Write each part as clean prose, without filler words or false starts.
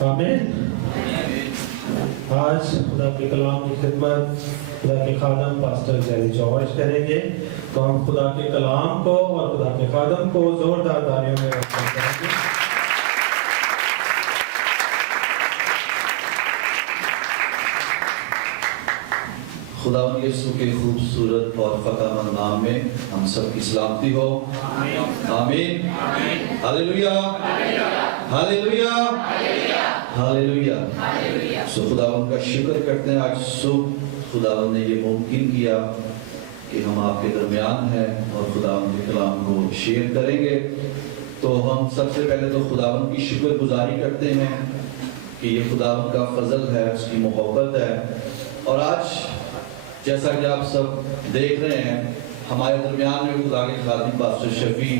آمین۔ آج خدا کے کلام کی خدمت خدا کے خادم پاسٹر جیری جارج کریں گے، تو ہم خدا کے کلام کو اور خدا کے خادم کو زوردار تالیوں میں ویلکم کریں گے۔ خداوند یسوع کے خوبصورت اور فتح مند نام میں ہم سب کی سلامتی ہو۔ آمین۔ Hallelujah, hallelujah, hallelujah. سو خداوند کا شکر کرتے ہیں، آج صبح خداوند نے یہ ممکن کیا کہ ہم آپ کے درمیان ہیں اور خداوند کے کلام کو شیئر کریں گے۔ تو ہم سب سے پہلے تو خداوند کی شکر گزاری کرتے ہیں کہ یہ خداوند کا فضل ہے، اس کی محبت ہے۔ اور آج جیسا کہ آپ سب دیکھ رہے ہیں، ہمارے درمیان میں خدا کے خادم پاسٹر شفیع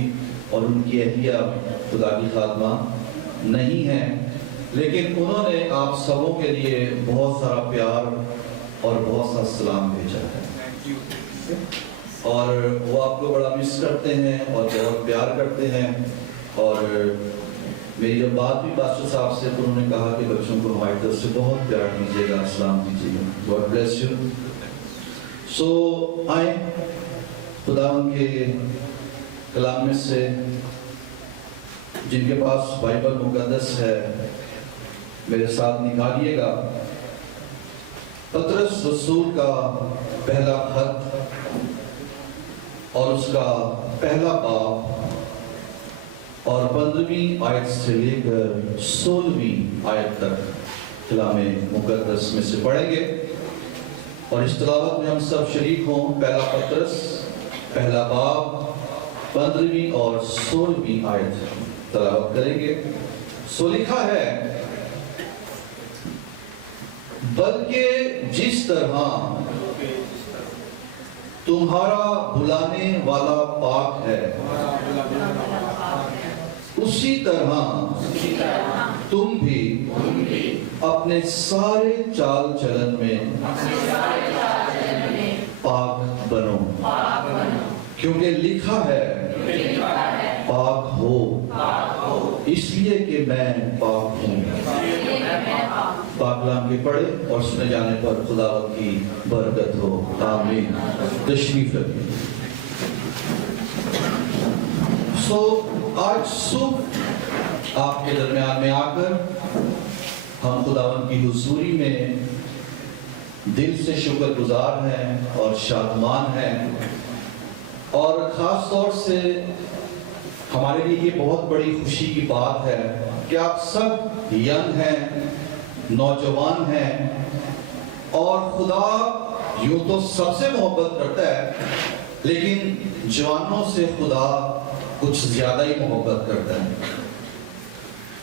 اور ان کی اہلیہ خدا کی خادمہ نہیں ہیں، لیکن انہوں نے آپ سبوں کے لیے بہت سارا پیار اور بہت سا سلام بھیجا ہے، اور وہ آپ کو بڑا مس کرتے ہیں اور بہت پیار کرتے ہیں۔ اور میری جب بات بھی پاسٹر صاحب سے، تو انہوں نے کہا کہ بچوں کو ہماری طرف سے بہت پیار دیجیے گا، سلام دیجیے گا۔ God bless you. سو آئیں خداوند کے کلام میں سے، جن کے پاس بائبل مقدس ہے، میرے ساتھ نکالیے گا پطرس رسول کا پہلا خط اور اس کا پہلا باب، اور 15ویں آیت سے لے کر 16ویں آیت تک کلام مقدس میں سے پڑھیں گے، اور اس تلاوت میں ہم سب شریک ہوں۔ پہلا پطرس پہلا باب 15ویں اور 16ویں آیت تلاوت کریں گے۔ سو لکھا ہے، بلکہ جس طرح تمہارا بلانے والا پاک ہے، اسی طرح تم بھی اپنے سارے چال چلن میں پاک بنو، کیونکہ لکھا ہے پاک ہو اس لیے کہ میں پاک ہوں۔ پاک کلام کے پڑھے اور سنے جانے پر خداوند کی برکت ہو۔ آمین۔ تشریف رکھیں۔ سو آج صبح آپ کے درمیان میں آ کر ہم خداوند کی حضوری میں دل سے شکر گزار ہیں اور شادمان ہیں، اور خاص طور سے ہمارے لیے یہ بہت بڑی خوشی کی بات ہے کہ آپ سب ینگ ہیں، نوجوان ہیں، اور خدا یوں تو سب سے محبت کرتا ہے، لیکن جوانوں سے خدا کچھ زیادہ ہی محبت کرتا ہے،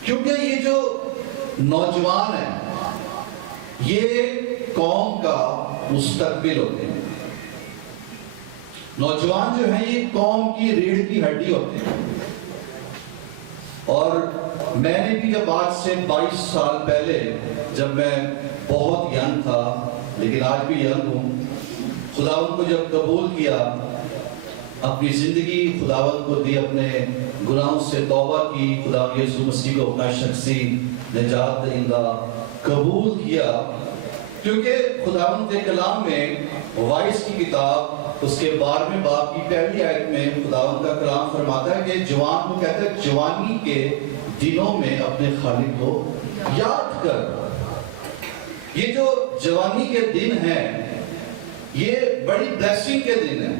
کیونکہ یہ جو نوجوان ہیں یہ قوم کا مستقبل ہوتے ہیں۔ نوجوان جو ہیں یہ قوم کی ریڑھ کی ہڈی ہوتے ہیں، اور میں نے بھی جب آج سے 22 سال پہلے، جب میں بہت ینگ تھا لیکن آج بھی ینگ ہوں، خداوند کو جب قبول کیا، اپنی زندگی خداوند کو دی، اپنے گناہوں سے توبہ کی، خدا یسوع مسیح کو اپنا شخصی نجات دہندہ قبول کیا، کیونکہ خداوند کے کلام میں وائس کی کتاب اس کے 12ویں باب کی پہلی آیت میں خداوند کا کلام فرماتا ہے کہ جوان کو کہتا ہے جوانی کے دنوں میں اپنے خالق کو یاد کر۔ یہ جو جوانی کے دن ہیں یہ بڑی بلیسنگ کے دن ہیں،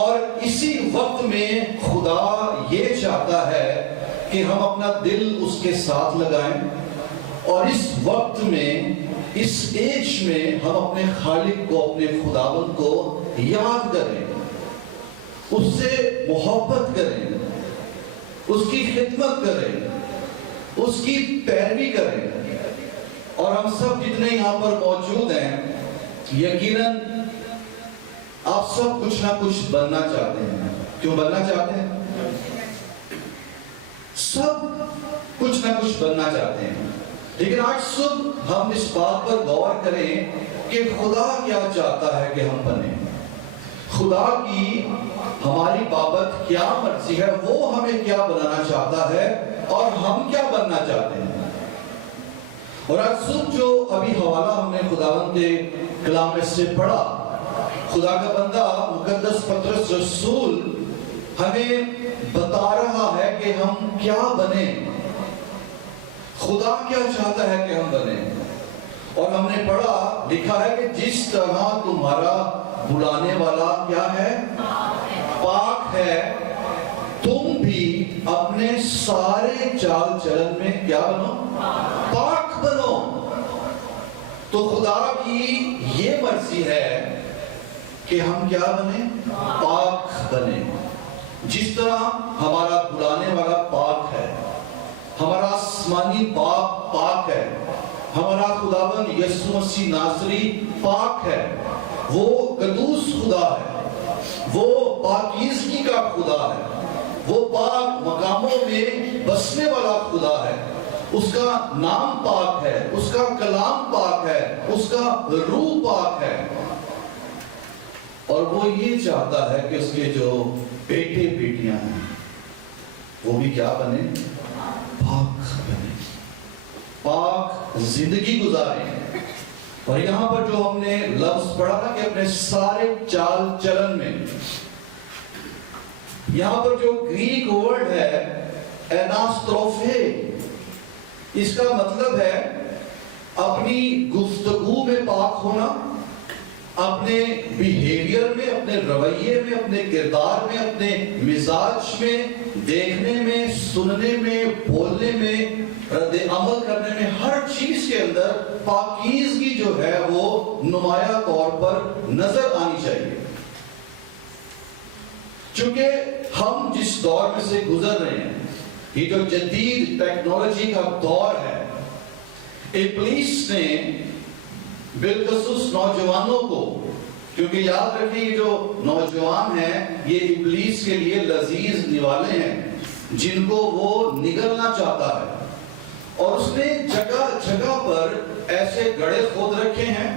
اور اسی وقت میں خدا یہ چاہتا ہے کہ ہم اپنا دل اس کے ساتھ لگائیں، اور اس وقت میں، اس ایج میں ہم اپنے خالق کو، اپنے خداوند کو یاد کریں، اس سے محبت کریں، اس کی خدمت کریں، اس کی پیروی کریں۔ اور ہم سب جتنے یہاں پر موجود ہیں، یقیناً آپ سب کچھ نہ کچھ بننا چاہتے ہیں۔ کیوں بننا چاہتے ہیں؟ سب کچھ نہ کچھ بننا چاہتے ہیں، لیکن آج صبح ہم اس بات پر غور کریں کہ خدا کیا چاہتا ہے کہ ہم بنیں، خدا کی ہماری بابت کیا مرضی ہے، وہ ہمیں کیا بنانا چاہتا ہے اور ہم کیا بننا چاہتے ہیں۔ اور آج صبح جو ابھی حوالہ ہم نے خداوند کے کلام میں سے پڑھا، خدا کا بندہ مقدس پطرس رسول ہمیں بتا رہا ہے کہ ہم کیا بنیں، خدا کیا چاہتا ہے کہ ہم بنیں۔ اور ہم نے پڑھا، لکھا ہے کہ جس طرح تمہارا بلانے والا کیا ہے؟ پاک ہے، تم بھی اپنے سارے چال چلن میں کیا بنو؟ پاک بنو۔ تو خدا کی یہ مرضی ہے کہ ہم کیا بنیں؟ پاک بنیں۔ جس طرح ہمارا بلانے والا پاک ہے، ہمارا آسمانی باپ پاک ہے، ہمارا خداوند یسوع مسیح ناصری پاک ہے، وہ قدوس خدا ہے، وہ پاکیزگی کا خدا ہے، وہ پاک مقاموں میں بسنے والا خدا ہے، اس کا نام پاک ہے، اس کا کلام پاک ہے، اس کا روح پاک ہے، اور وہ یہ چاہتا ہے کہ اس کے جو بیٹے بیٹیاں ہیں وہ بھی کیا بنے؟ پاک بنے، پاک زندگی گزاریں۔ اور یہاں پر جو ہم نے لفظ پڑھا نا کہ اپنے سارے چال چلن میں، یہاں پر جو گریک ورڈ ہے اناستروفے، اس کا مطلب ہے اپنی گفتگو میں پاک ہونا، اپنے بیہیویئر میں، اپنے رویے میں، اپنے کردار میں، اپنے مزاج میں، دیکھنے میں، سننے میں، بولنے میں، رد عمل کرنے میں، ہر چیز کے اندر پاکیزگی جو ہے وہ نمایاں طور پر نظر آنی چاہیے۔ چونکہ ہم جس دور میں سے گزر رہے ہیں، یہ جو جدید ٹیکنالوجی کا دور ہے، ابلیس نے بالخصوص نوجوانوں کو، کیونکہ یاد رکھیں یہ جو نوجوان ہیں یہ ابلیس کے لیے لذیذ نوالے ہیں جن کو وہ نگلنا چاہتا ہے، اور اس نے جگہ جگہ پر ایسے گڑھے کھود رکھے ہیں،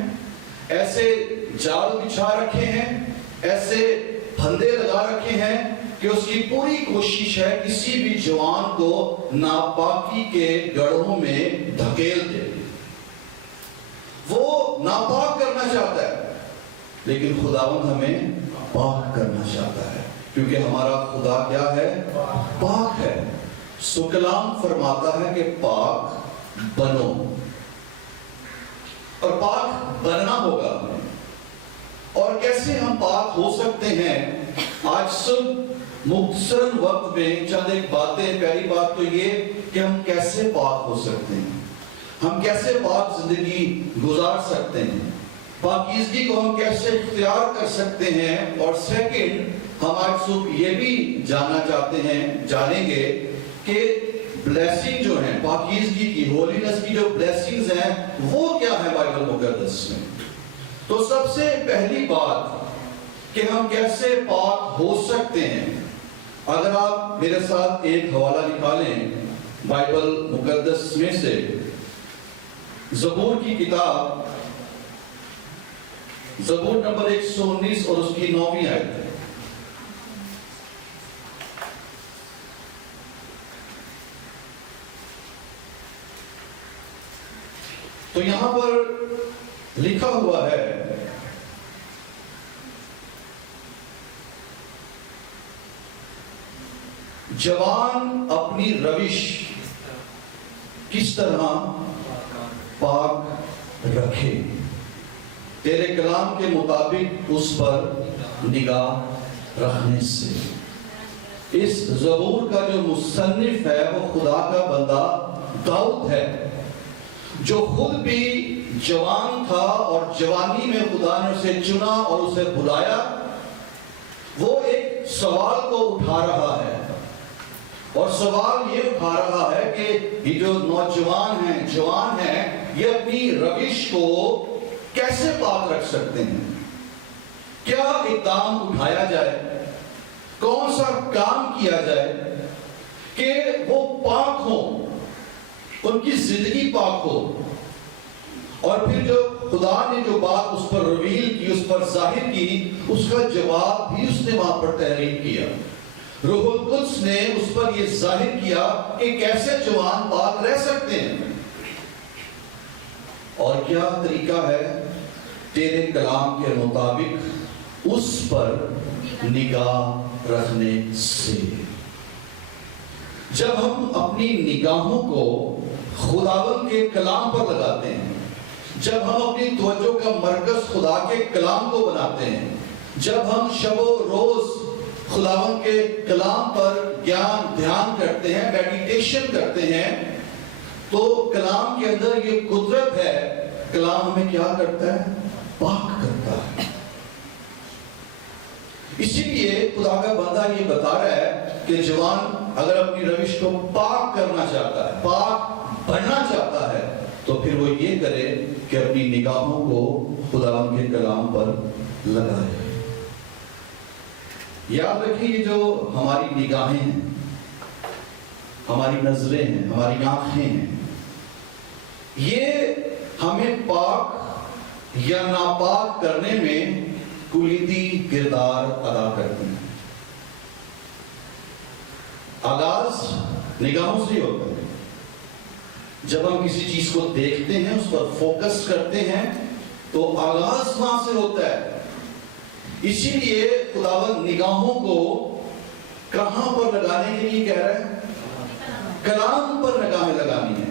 ایسے جال بچھا رکھے ہیں، ایسے پھندے لگا رکھے ہیں کہ اس کی پوری کوشش ہے کسی بھی جوان کو ناپاکی کے گڑھوں میں دھکیل دے۔ وہ ناپاک کرنا چاہتا ہے، لیکن خداوند ہمیں پاک کرنا چاہتا ہے، کیونکہ ہمارا خدا کیا ہے؟ پاک ہے۔ سو کلام فرماتا ہے کہ پاک بنو، اور پاک بننا ہوگا ہمیں۔ اور کیسے ہم پاک ہو سکتے ہیں؟ آج صبح مختصر وقت میں چند ایک باتیں۔ پہلی بات تو یہ کہ ہم کیسے پاک ہو سکتے ہیں، ہم کیسے پاک زندگی گزار سکتے ہیں، پاکیزگی کو ہم کیسے اختیار کر سکتے ہیں۔ اور سیکنڈ، ہم آج صبح یہ بھی جاننا چاہتے ہیں، جانیں گے کہ بلیسنگ جو ہیں، پاکیزگی کی، ہولینس کی جو بلیسنگز ہیں وہ کیا ہے بائبل مقدس میں۔ تو سب سے پہلی بات کہ ہم کیسے پاک ہو سکتے ہیں، اگر آپ میرے ساتھ ایک حوالہ نکالیں بائبل مقدس میں سے، زبور کی کتاب، زبور نمبر 119 اور اس کی 9ویں آیت ہے۔ تو یہاں پر لکھا ہوا ہے، جوان اپنی روش کس طرح پاک رکھے، تیرے کلام کے مطابق اس پر نگاہ رکھنے سے۔ اس زبور کا جو مصنف ہے وہ خدا کا بندہ داؤد ہے، جو خود بھی جوان تھا اور جوانی میں خدا نے اسے چنا اور اسے بلایا۔ وہ ایک سوال کو اٹھا رہا ہے، اور سوال یہ اٹھا رہا ہے کہ یہ جو نوجوان ہیں، جوان ہیں، یہ اپنی روش کو کیسے پاک رکھ سکتے ہیں؟ کیا اقدام اٹھایا جائے، کون سا کام کیا جائے کہ وہ پاک ہوں، ان کی زندگی پاک ہو؟ اور پھر جو خدا نے جو بات اس پر ریویل کی، اس پر ظاہر کی، اس کا جواب بھی اس نے وہاں پر تحریر کیا۔ روح القدس نے اس پر یہ ظاہر کیا کہ کیسے جوان پاک رہ سکتے ہیں۔ اور کیا طریقہ ہے تیرے کلام کے مطابق اس پر نگاہ رکھنے سے۔ جب ہم اپنی نگاہوں کو خداوند کے کلام پر لگاتے ہیں، جب ہم اپنی توجہ کا مرکز خدا کے کلام کو بناتے ہیں، جب ہم شب و روز خداوند کے کلام پر گیان دھیان کرتے ہیں، میڈیٹیشن کرتے ہیں، تو کلام کے اندر یہ قدرت ہے، کلام ہمیں کیا کرتا ہے؟ پاک کرتا ہے۔ اسی لیے خدا کا بندہ یہ بتا رہا ہے کہ جوان اگر اپنی روش کو پاک کرنا چاہتا ہے، پاک بننا چاہتا ہے، تو پھر وہ یہ کرے کہ اپنی نگاہوں کو خداوند کے کلام پر لگائے۔ یاد رکھیں یہ جو ہماری نگاہیں ہیں، ہماری نظریں ہیں، ہماری آنکھیں ہیں، یہ ہمیں پاک یا ناپاک کرنے میں کلیدی کردار ادا کرتی ہیں۔ آغاز نگاہوں سے ہی ہوتا ہے۔ جب ہم کسی چیز کو دیکھتے ہیں، اس پر فوکس کرتے ہیں، تو آغاز وہاں سے ہوتا ہے۔ اسی لیے خداوند نگاہوں کو کہاں پر لگانے کے لیے کہہ رہا ہے؟ کلام پر نگاہیں لگانی ہیں۔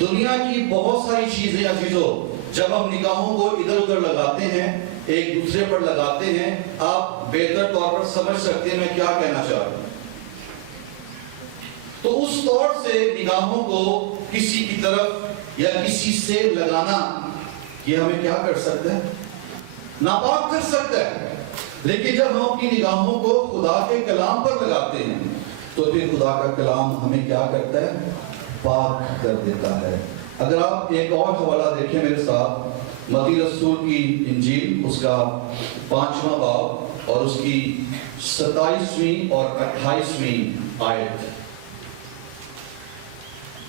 دنیا کی بہت ساری چیزیں عزیزو، جب ہم نگاہوں کو ادھر ادھر لگاتے ہیں، ایک دوسرے پر لگاتے ہیں، آپ بہتر طور پر سمجھ سکتے ہیں میں کیا کہنا چاہ رہا ہوں۔ تو اس طور سے نگاہوں کو کسی کی طرف یا کسی سے لگانا، یہ ہمیں کیا کر سکتا ہے؟ ناپاک کر سکتا ہے۔ لیکن جب ہم اپنی نگاہوں کو خدا کے کلام پر لگاتے ہیں، تو پھر خدا کا کلام ہمیں کیا کرتا ہے؟ پاک کر دیتا ہے۔ اگر آپ ایک اور حوالہ دیکھیں میرے ساتھ، متی رسول کی انجیل، اس کا 5واں باب اور اس کی 27ویں اور 28ویں آیت۔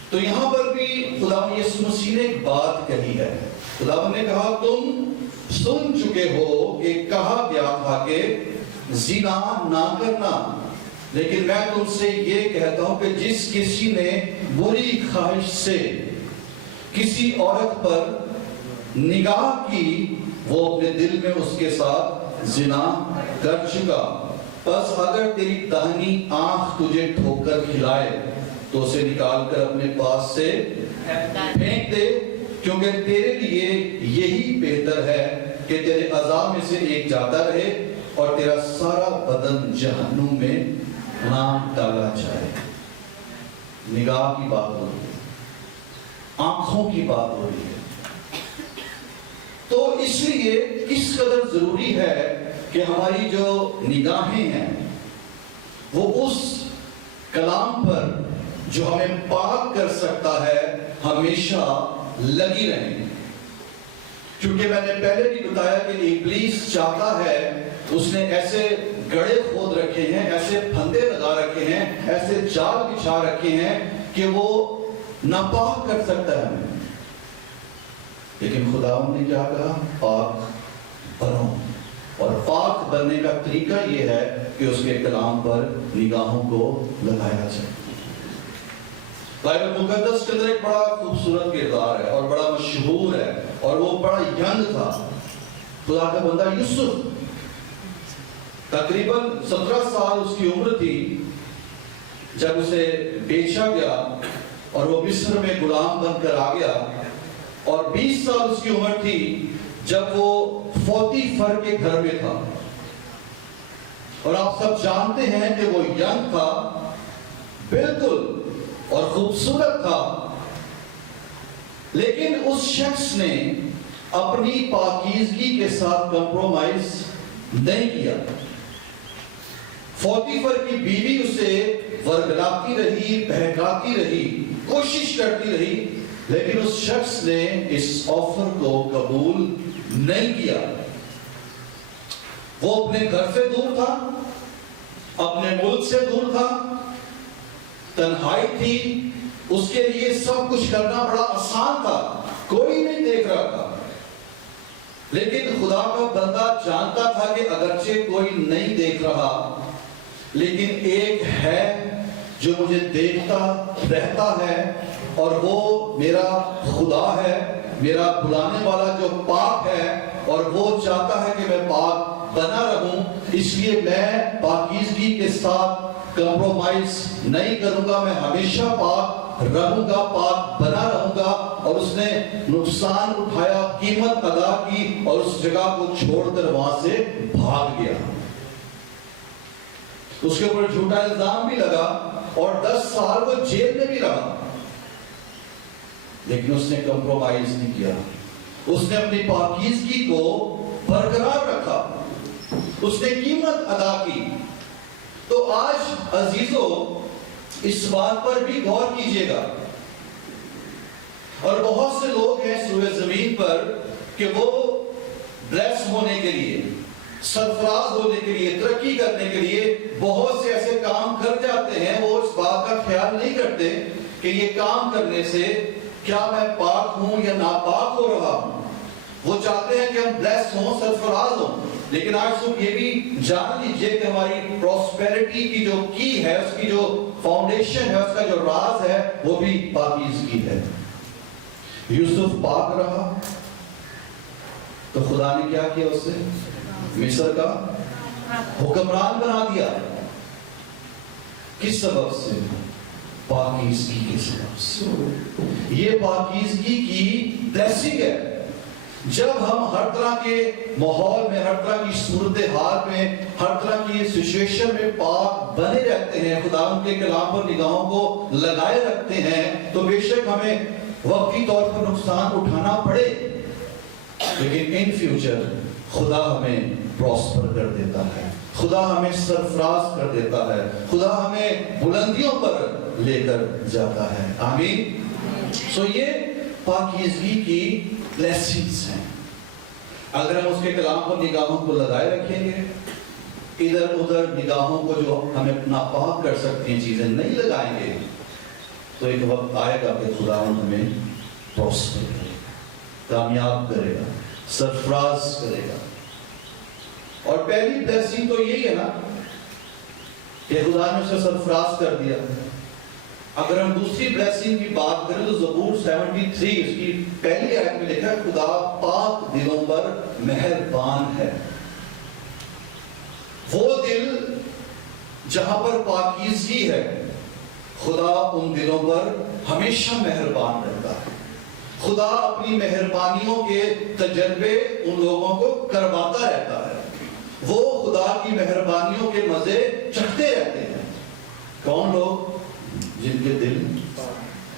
تو یہاں پر بھی خداوند یسوع مسیح نے ایک بات کہی ہے۔ خداوند نے کہا تم سن چکے ہو کہ کہا گیا تھا کہ زنا نہ کرنا، لیکن میں تم سے یہ کہتا ہوں کہ جس کسی نے بری خواہش سے کسی عورت پر نگاہ کی، وہ اپنے دل میں اس کے ساتھ زنا کر چکا۔ پس اگر تیری داہنی آنکھ تجھے ٹھوکر کھلائے تو اسے نکال کر اپنے پاس سے پھینک دے، کیونکہ تیرے لیے یہی بہتر ہے کہ تیرے اعضاء میں سے ایک جاتا رہے اور تیرا سارا بدن جہنم میں نہ ڈالا جائے۔ نگاہ کی بات ہو رہی ہے، آنکھوں کی بات ہو رہی ہے۔ تو اس لیے کس قدر ضروری ہے کہ ہماری جو نگاہیں ہیں وہ اس کلام پر جو ہمیں پاک کر سکتا ہے ہمیشہ لگی رہیں۔ کیونکہ میں نے پہلے بھی بتایا کہ ابلیس چاہتا ہے، اس نے ایسے گڑھے کھود رکھے ہیں، ایسے پھندے لگا رکھے ہیں، ایسے جال بچھا رکھے ہیں کہ وہ ناپاک کر سکتا ہے ہمیں۔ لیکن خداوند نے کیا کہا؟ پاک بنو۔ اور پاک بننے کا طریقہ یہ ہے کہ اس کے کلام پر نگاہوں کو لگایا جائے۔ بائبل مقدس کے اندر ایک بڑا خوبصورت کردار ہے اور بڑا مشہور ہے، اور وہ بڑا ینگ تھا، خدا کا بندہ یوسف۔ تقریباً 17 سال اس کی عمر تھی جب اسے بیچا گیا اور وہ مصر میں غلام بن کر آ گیا، اور 20 سال اس کی عمر تھی جب وہ فوتی فر کے گھر میں تھا۔ اور آپ سب جانتے ہیں کہ وہ ینگ تھا بالکل اور خوبصورت تھا، لیکن اس شخص نے اپنی پاکیزگی کے ساتھ کمپرومائز نہیں کیا۔ فوتیفر کی بیوی اسے ورگلاتی رہی، بہکاتی رہی، کوشش کرتی رہی، لیکن اس شخص نے اس آفر کو قبول نہیں کیا۔ وہ اپنے گھر سے دور تھا، اپنے ملک سے دور تھا، تنہائی تھی، اس کے لیے سب کچھ کرنا بڑا آسان تھا، کوئی نہیں دیکھ رہا تھا۔ لیکن خدا کا بندہ جانتا تھا کہ اگرچہ کوئی نہیں دیکھ رہا، لیکن ایک ہے جو مجھے دیکھتا رہتا ہے، اور وہ میرا خدا ہے، میرا بلانے والا جو پاک ہے اور وہ چاہتا ہے کہ میں پاک بنا رہوں، اس لیے میں پاکیزگی کے ساتھ کمپرومائز نہیں کروں گا، میں ہمیشہ پاک رہوں گا، پاک بنا رہوں گا۔ اور اس نے نقصان اٹھایا، قیمت ادا کی اور اس جگہ کو چھوڑ کر وہاں سے بھاگ گیا۔ اس کے اوپر جھوٹا الزام بھی لگا اور 10 سال وہ جیل میں بھی رہا، لیکن اس نے کمپرومائز نہیں کیا، اس نے اپنی پاکیزگی کو برقرار رکھا، اس نے قیمت ادا کی۔ تو آج عزیزو اس بات پر بھی غور کیجئے گا، اور بہت سے لوگ ہیں سوئے زمین پر کہ وہ بلیس ہونے کے لیے، سرفراز ہونے کے لیے، ترقی کرنے کے لیے بہت سے ایسے کام کر جاتے ہیں، وہ اس بات کا خیال نہیں کرتے کہ یہ کام کرنے سے کیا میں پاک ہوں یا ناپاک ہو رہا ہوں۔ وہ چاہتے ہیں کہ ہم بلیس ہوں، سرفراز ہوں، لیکن آج صبح یہ بھی جان لیجئے کہ ہماری پراسپیرٹی کی جو کی ہے، اس کی جو فاؤنڈیشن ہے، اس کا جو راز ہے، وہ بھی پاکیزگی ہے۔ یوسف پاک رہا تو خدا نے کیا کیا، اسے مصر کا حکمران بنا دیا۔ کس سبب سے؟ پاکیزگی کے سبب سے۔ یہ پاکیزگی کی بلیسنگ ہے۔ جب ہم ہر طرح کے ماحول میں، ہر طرح کی صورتحال میں، ہر طرح کی سچویشن میں پاک بنے رہتے ہیں، خدا ان کے کلام پر نگاہوں کو لگائے رکھتے ہیں، تو بے شک ہمیں وقتی طور پر نقصان اٹھانا پڑے، لیکن ان فیوچر خدا ہمیں پراسپر کر دیتا ہے، خدا ہمیں سرفراز کر دیتا ہے، خدا ہمیں بلندیوں پر لے کر جاتا ہے۔ آمین۔ سو یہ پاکیزگی کی بلیسنگز ہیں۔ اگر ہم اس کے کلام پر نگاہوں کو لگائے رکھیں گے، ادھر ادھر نگاہوں کو جو ہمیں ناپاک کر سکتی ہیں چیزیں نہیں لگائیں گے، تو ایک وقت آئے گا کہ خدا ہمیں پراسپر کرے گا، کامیاب کرے گا، سرفراز کرے گا۔ اور پہلی بلیسنگ تو یہی ہے نا کہ خدا نے اسے سرفراز کر دیا۔ اگر ہم دوسری بلیسنگ کی بات کریں تو زبور 73 اس کی پہلی آیت میں لکھا ہے، خدا پاک دلوں پر مہربان ہے۔ وہ دل جہاں پر پاکیزگی ہے، خدا ان دلوں پر ہمیشہ مہربان رہتا ہے۔ خدا اپنی مہربانیوں کے تجربے ان لوگوں کو کرواتا رہتا ہے، وہ خدا کی مہربانیوں کے مزے چکھتے رہتے ہیں۔ کون لوگ؟ جن کے دل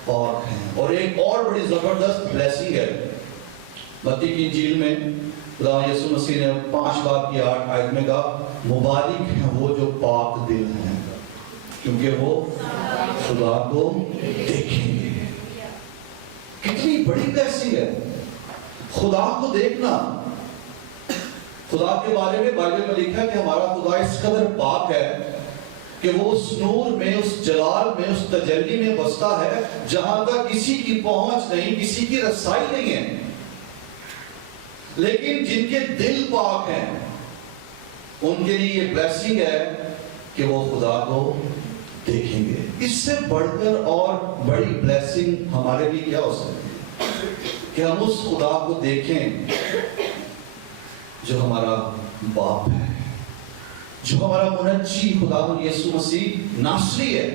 پاک ہیں۔ اور ایک اور بڑی زبردست بلیسنگ ہے، متی کی انجیل میں خدا یسوع مسیح نے 5 باب کی 8 آیت میں کہا، مبارک ہیں وہ جو پاک دل ہیں، کیونکہ وہ خدا کو دیکھیں گے۔ کتنی بڑی بلیسنگ ہے خدا کو دیکھنا۔ خدا کے بارے میں بائبل میں لکھا ہے کہ ہمارا خدا اس قدر پاک ہے کہ وہ اس نور میں، اس جلال میں، اس تجلی میں بستا ہے جہاں تک کسی کی پہنچ نہیں، کسی کی رسائی نہیں ہے۔ لیکن جن کے دل پاک ہیں ان کے لیے یہ بلیسنگ ہے کہ وہ خدا کو دیکھیں گے۔ اس سے بڑھ کر اور بڑی بلیسنگ ہمارے لیے کیا ہو سکتی ہے کہ ہم اس خدا کو دیکھیں جو ہمارا باپ ہے، جو ہمارا منجی خدا یسوع مسیح ناصری ہے۔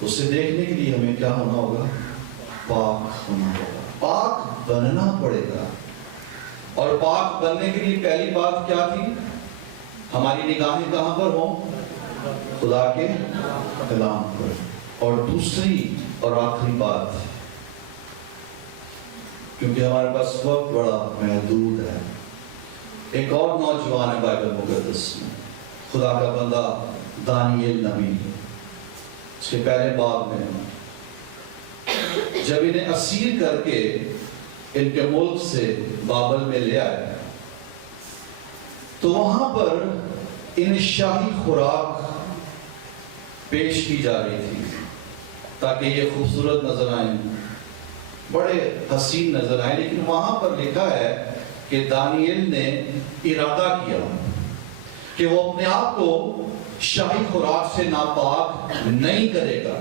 اسے دیکھنے کے لیے ہمیں کیا ہونا ہوگا؟ پاک ہونا ہوگا، پاک بننا پڑے گا۔ اور پاک بننے کے لیے پہلی بات کیا تھی؟ ہماری نگاہیں کہاں پر ہوں؟ خدا کے کلام پر۔ اور دوسری اور آخری بات، کیونکہ ہمارے پاس وقت بڑا محدود ہے، ایک اور نوجوان ہے بائبل مقدس میں، خدا کا بندہ دانیل نبی، اس کے پہلے باب میں جب انہیں اسیر کر کے ان کے ملک سے بابل میں لے آئے تو وہاں پر انہیں شاہی خوراک پیش کی جا رہی تھی تاکہ یہ خوبصورت نظر آئیں، بڑے حسین نظر آئیں۔ لیکن وہاں پر لکھا ہے کہ دانیل نے ارادہ کیا کہ وہ اپنے آپ کو شاہی خوراک سے ناپاک نہیں کرے گا،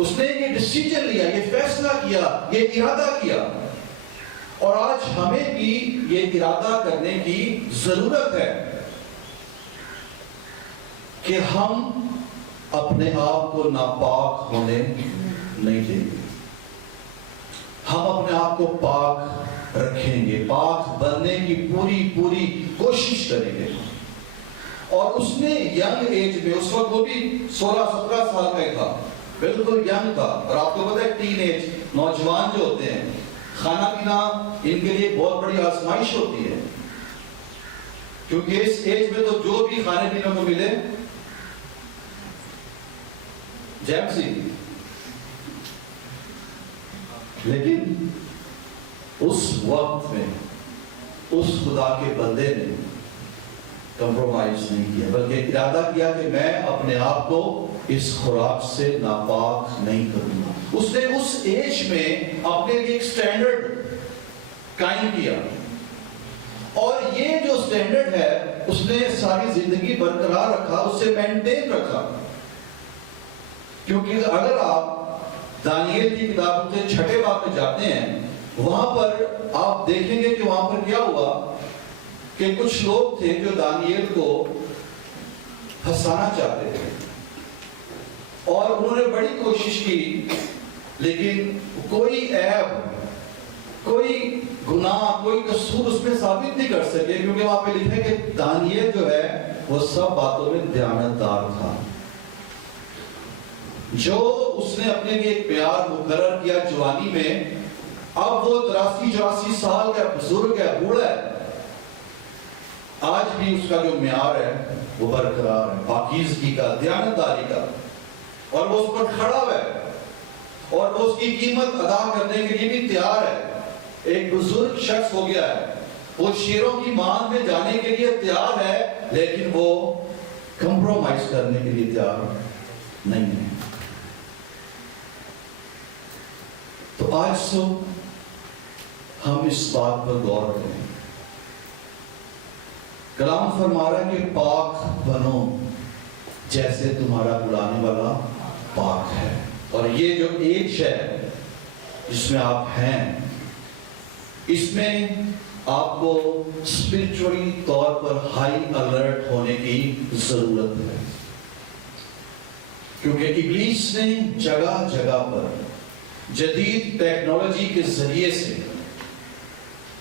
اس نے یہ ڈیسیجن لیا، یہ فیصلہ کیا، یہ ارادہ کیا، اور آج ہمیں بھی یہ ارادہ کرنے کی ضرورت ہے کہ ہم اپنے آپ کو ناپاک ہونے نہیں دیں گے، ہم اپنے آپ کو پاک رکھیں گے، پاک بننے کی پوری کوشش کریں گے۔ اور اس نے ینگ ایج میں، اس وقت وہ بھی 16-17 سال کا ہی تھا، بالکل ینگ تھا، اور آپ کو پتہ ہے ٹین ایج، نوجوان جو ہوتے ہیں، کھانا پینا ان کے لیے بہت بڑی آزمائش ہوتی ہے، کیونکہ اس ایج میں تو جو بھی کھانے پینے کو ملے جیمسی، لیکن اس وقت میں اس خدا کے بندے نے کمپرومائز نہیں کیا، بلکہ ارادہ کیا کہ میں اپنے آپ کو اس خوراک سے ناپاک نہیں کروں گا۔ اس نے اس ایج میں اپنے لیے ایک سٹینڈرڈ قائم کیا، اور یہ جو سٹینڈرڈ ہے اس نے ساری زندگی برقرار رکھا، اس سے مینٹین رکھا۔ کیونکہ اگر آپ دانیل کی کتاب سے 6 باب میں جاتے ہیں، وہاں پر آپ دیکھیں گے کہ وہاں پر کیا ہوا کہ کچھ لوگ تھے جو دانیل کو پھنسانا چاہتے تھے، اور انہوں نے بڑی کوشش کی، لیکن کوئی عیب، کوئی گناہ، کوئی قصور اس میں ثابت نہیں کر سکے، کیونکہ وہاں پہ لکھا ہے کہ دانیل جو ہے وہ سب باتوں میں دیانتدار تھا۔ جو اس نے اپنے لیے ایک معیار مقرر کیا جوانی میں، اب وہ 83-84 سال کا بزرگ ہے، بوڑھا ہے، آج بھی اس کا جو معیار ہے وہ برقرار ہے، پاکیزگی کا، دیانتداری کا، اور وہ اس پر کھڑا ہوا ہے، اور وہ اس کی قیمت ادا کرنے کے لیے بھی تیار ہے۔ ایک بزرگ شخص ہو گیا ہے، وہ شیروں کی مان میں جانے کے لیے تیار ہے، لیکن وہ کمپرومائز کرنے کے لیے تیار نہیں ہے۔ تو آج ہم اس بات پر غور کریں، کلام فرما رہا ہے کہ پاک بنو جیسے تمہارا بلانے والا پاک ہے۔ اور یہ جو ایج ہے جس میں آپ ہیں، اس میں آپ کو اسپرچولی طور پر ہائی الرٹ ہونے کی ضرورت ہے، کیونکہ ابلیس نے جگہ جگہ پر جدید ٹیکنالوجی کے ذریعے سے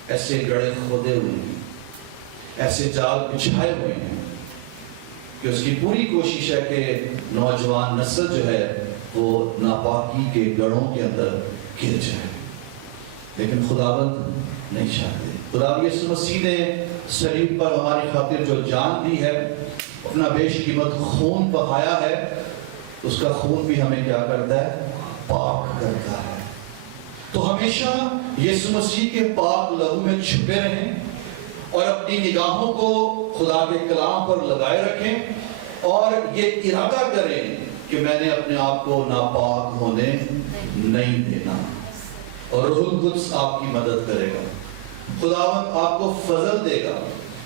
ایسے گڑھے کھودے ہوئے ہیں، ایسے جال بچھائے ہوئے ہیں کہ اس کی پوری کوشش ہے کہ نوجوان نسل جو ہے وہ ناپاکی کے گڑھوں کے اندر گر جائے، لیکن خداوند نہیں چاہتے۔ خدا یسوع مسیح نے صلیب پر ہماری خاطر جو جان دی ہے، اپنا بیش قیمت خون بہایا ہے، اس کا خون بھی ہمیں کیا کرتا ہے؟ پاک کرتا ہے۔ تو ہمیشہ یسوع مسیح کے پاک لہو میں چھپے رہیں، اور اپنی نگاہوں کو خدا کے کلام پر لگائے رکھیں، اور یہ ارادہ کریں کہ میں نے اپنے آپ کو ناپاک ہونے نہیں دینا، اور روح القدس آپ کی مدد کرے گا۔ خداوند آپ کو فضل دے گا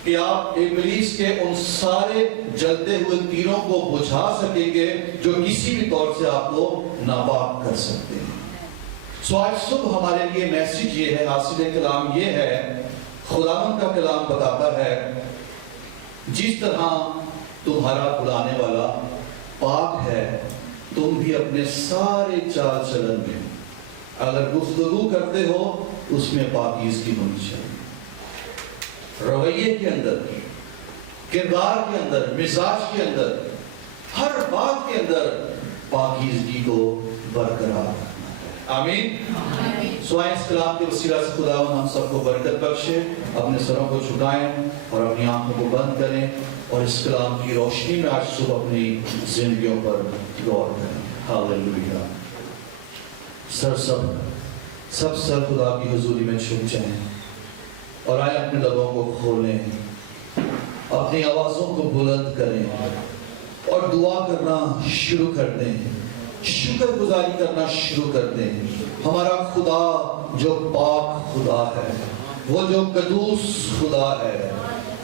کہ آپ ابلیس کے ان سارے جلتے ہوئے تیروں کو بجھا سکیں گے جو کسی بھی طور سے آپ کو ناپاک کر سکتے ہیں۔ سو آج صبح ہمارے لیے میسیج یہ ہے، حاصل کلام یہ ہے، خداوند کا کلام بتاتا ہے جس طرح تمہارا بلانے والا پاک ہے، تم بھی اپنے سارے چال چلن میں اگر گفتگو کرتے ہو اس میں پاکیزگی ہونی چاہیے، رویے کے اندر، کردار کے اندر، مزاج کے اندر، ہر بات کے اندر پاکیزگی کو برقرار رکھنا ہے۔ آمین۔ سو آئیں اس کلام کے وسیلہ سے خداوند ہم سب کو برکت بخشے۔ اپنے سروں کو جھکائیں اور اپنی آنکھوں کو بند کریں، اور اس کلام کی روشنی میں آج صبح اپنی زندگیوں پر غور کریں۔ ہاللیلویہ۔ سب سر خدا کی حضوری میں جھک جائیں، اور آئیں اپنے لبوں کو کھولیں، اپنی آوازوں کو بلند کریں، اور دعا کرنا شروع کر دیں، شکر گزاری کرنا شروع کر دیں۔ ہمارا خدا جو پاک خدا ہے، وہ جو قدوس خدا ہے،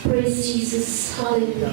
Praise Jesus, Hallelujah।